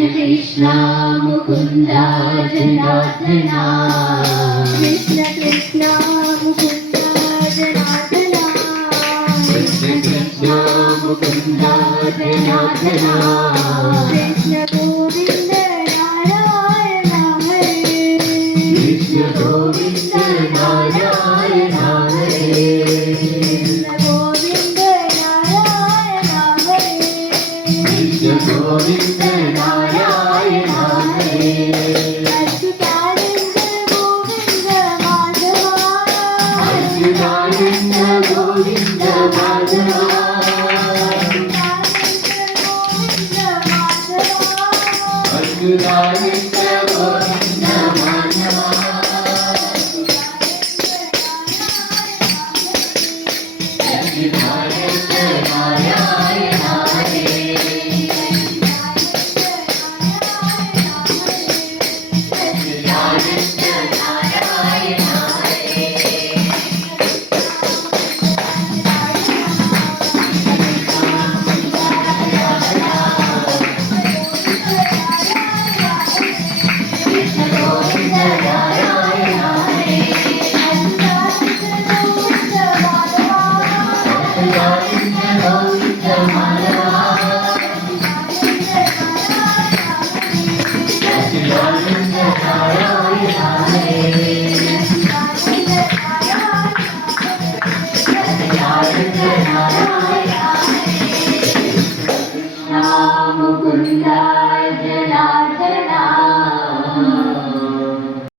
Krishna Mukund Janardan Krishna Krishna Mukund Janardan Krishna Krishna Mukund Janardan Krishna Govind Narayan Hare Krishna Govind Narayan Hare Krishna Govind Narayan Hare Krishna Govind Narayan Hare Achyutanand Govind Madhav Achyutanand Govind Madhav Achyutanand